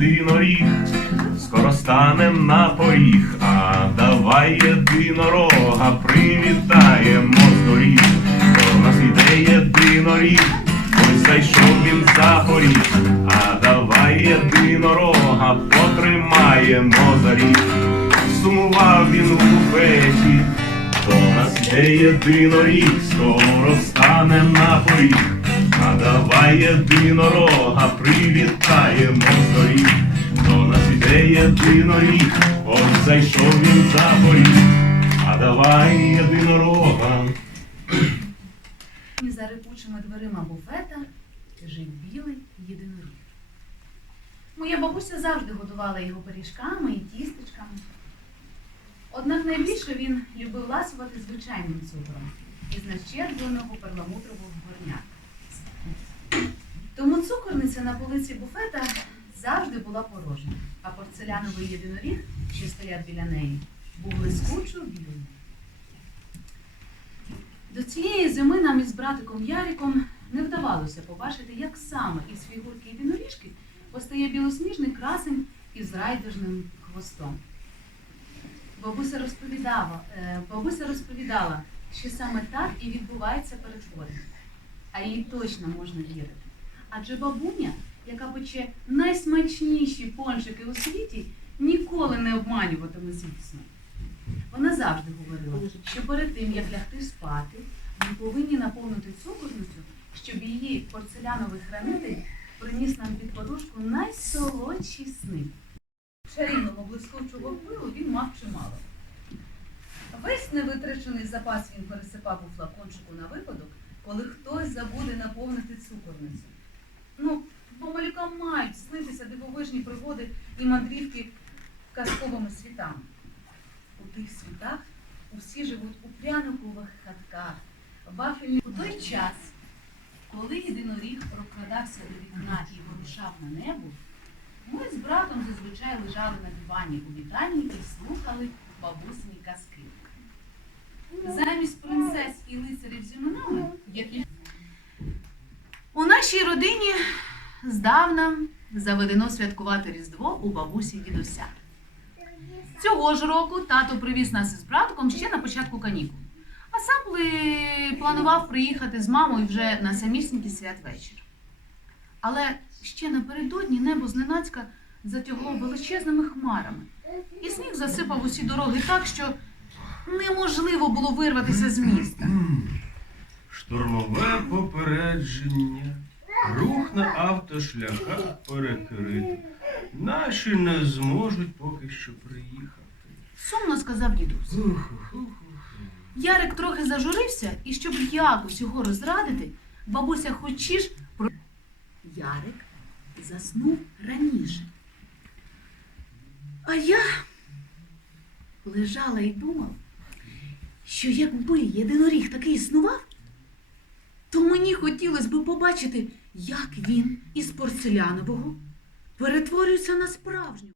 єдиноріг, скоро станем на поріг, а давай єдинорога, привітаємо з доріг. До нас йде єдиноріг, ось зайшов він за поріг, а давай єдинорога, потримаємо за ріг. Сумував він у буфеті, до нас йде єдиноріг, скоро стане на поріг. А давай єдинорога, привітаємо з доріг. До нас іде єдиноріг, ось зайшов він за поріг. А давай єдинорога. І за рипучими дверима буфета жив білий єдиноріг. Моя бабуся завжди годувала його пиріжками і тістечками. Однак найбільше він любив ласувати звичайним цукром із нащербленого перламутрового горняка. Тому цукорниця на полиці буфета завжди була порожня, а порцеляновий єдиноріг, що стояв біля неї, був блискучо білий. До цієї зими нам із братиком Яриком не вдавалося побачити, як саме із фігурки єдиноріжки постає білосніжний красень із райдужним хвостом. Бабуся розповідала, е, бабуся розповідала, що саме так і відбувається перетворення. А їй точно можна вірити. Адже бабуня, яка пече найсмачніші пончики у світі, ніколи не обманюватиме звісно. Вона завжди говорила, що перед тим, як лягти спати, ми повинні наповнити цукорницю, щоб її порцеляновий хранитель приніс нам під подушку найсолодші сни. Чарівного блискучого пилу він мав чимало. Весь невитрачений запас він пересипав у флакончику на випадок, наповнити цукорницю. Ну, бо малюкам мають снитися дивовижні пригоди і мандрівки казковими світами. У тих світах усі живуть у пряникових хатках, вафельні. У той час, коли єдиноріг прокрадався до вікна і вирушав на небо, ми з братом зазвичай лежали на дивані у вітальні і слухали бабусині казки. Замість принцес здавна заведено святкувати Різдво у бабусі дідуся. Цього ж року тато привіз нас із братком ще на початку канікул. А сам планував приїхати з мамою вже на самісінький святвечір. Але ще напередодні небо зненацька затягло величезними хмарами, і сніг засипав усі дороги так, що неможливо було вирватися з міста. Штурмове попередження. Рух на автошляхах перекритий. Наші не зможуть поки що приїхати. Сумно сказав дідусь. Ярик трохи зажурився, і щоб якось його розрадити, бабуся хочеш про. Ярик заснув раніше. А я лежала і думала, що якби єдиноріг такий існував, то мені хотілося би побачити, як він із порцелянового перетворюється на справжню.